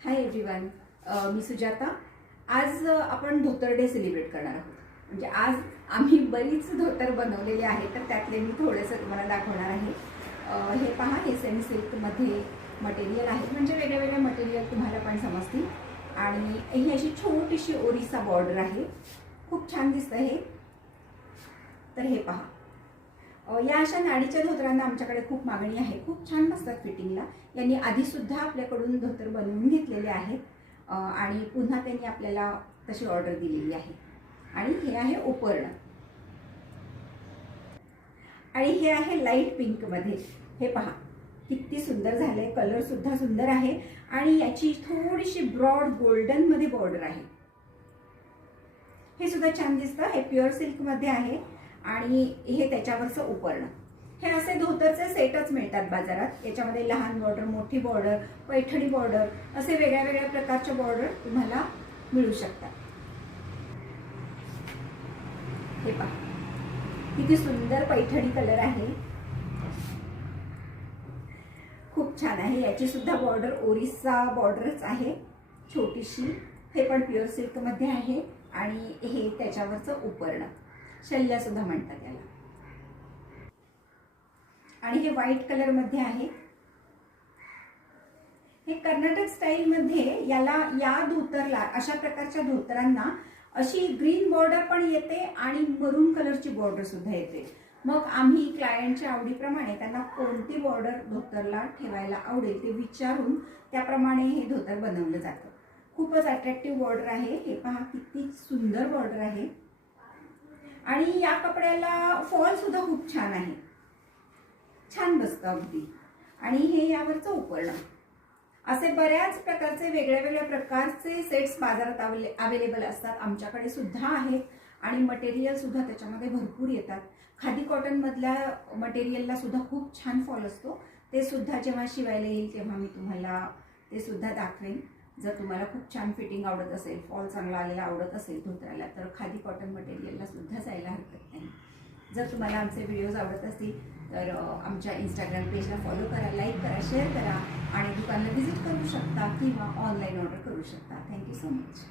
Hi everyone, मी सुजाता। आज आपण धोतर डे सेलिब्रेट करणार आहोत। म्हणजे आज आम्ही बरीच धोतर बनवलेले आहेत, तर त्यातले मी थोडेसे तुम्हाला दाखवणार आहे। हे पहा, हे सेमी सिल्कमध्ये मटेरियल आहे, म्हणजे वेगळे वेगळे मटेरियल तुम्हाला पण समजतील। आणि ही अशी छोटीशी ओरिसा बॉर्डर आहे, खूप छान दिसतं हे। तर हे पहा, या अशा नाडीच्या धोतरांना आमच्याकडे खूप मागणी आहे, खूप छान बसतात फिटिंगला। यांनी आधीसुद्धा आपल्याकडून धोतर बनवून घेतलेले आहेत आणि पुन्हा त्यांनी आपल्याला तशी ऑर्डर दिलेली आहे। आणि हे आहे उपर्ण, आणि हे आहे लाईट पिंकमध्ये। हे पहा किती सुंदर झाले, कलर सुद्धा सुंदर आहे आणि याची थोडीशी ब्रॉड गोल्डनमध्ये बॉर्डर आहे। हे सुद्धा छान दिसतं। हे प्युअर सिल्कमध्ये आहे आणि हे त्याच्यावरचं उपर्ण। हे असे धोतरचे सेटच मिळतात बाजारात। याच्यामध्ये लहान बॉर्डर, मोठी बॉर्डर, पैठणी बॉर्डर असे वेगळ्या वेगळ्या प्रकारचे बॉर्डर तुम्हाला मिळू शकतात। हे पहा किती सुंदर पैठणी कलर आहे, खूप छान आहे। याची सुद्धा बॉर्डर ओरिसा बॉर्डरच आहे, छोटीशी। हे पण प्युअर सिल्कमध्ये आहे आणि हे त्याच्यावरचं उपर्ण, शल्य सुद्धा म्हणतात याला। आणि हे व्हाईट कलर मध्ये आहे। हे कर्नाटक स्टाईल मध्ये याला, या धोतरला, अशा प्रकारच्या धोतरांना अशी ग्रीन बॉर्डर पण येते आणि मरून कलरची बॉर्डर सुद्धा येते। मग आम्ही क्लायंटच्या आवडीप्रमाणे त्यांना कोणती बॉर्डर धोतरला ठेवायला आवडेल ते विचारून त्याप्रमाणे हे धोतर बनवलं जातं। खूपच अट्रॅक्टिव्ह बॉर्डर आहे। हे पहा किती सुंदर बॉर्डर आहे आणि या कपड्याला फॉल सुद्धा खूप छान आहे, छान बसतं अगदी। आणि हे यावरचं उपर्ण। असे बऱ्याच प्रकारचे वेगळ्या वेगळ्या प्रकारचे सेट्स बाजारात अवेलेबल असतात, आमच्याकडे सुद्धा आहेत। आणि मटेरियल सुद्धा त्याच्यामध्ये भरपूर येतात। खादी कॉटन मधल्या मटेरियलला सुद्धा खूप छान फॉल असतो। ते सुद्धा जेव्हा शिवायला येईल तेव्हा मी तुम्हाला ते सुद्धा दाखवेन। जर तुम्हाला खूप छान फिटिंग आवडत असेल, फॉल चांगला आलेला आवडत असेल धोतराला, तर खादी कॉटन मटेरियलला सुद्धा जायला हरकत नाही। जर तुम्हाला आमचे व्हिडिओज आवडत असतील तर आमच्या इंस्टाग्राम पेजला फॉलो करा, लाईक करा, शेअर करा आणि दुकानाला व्हिजिट करू शकता किंवा ऑनलाईन ऑर्डर करू शकता। Thank you so much.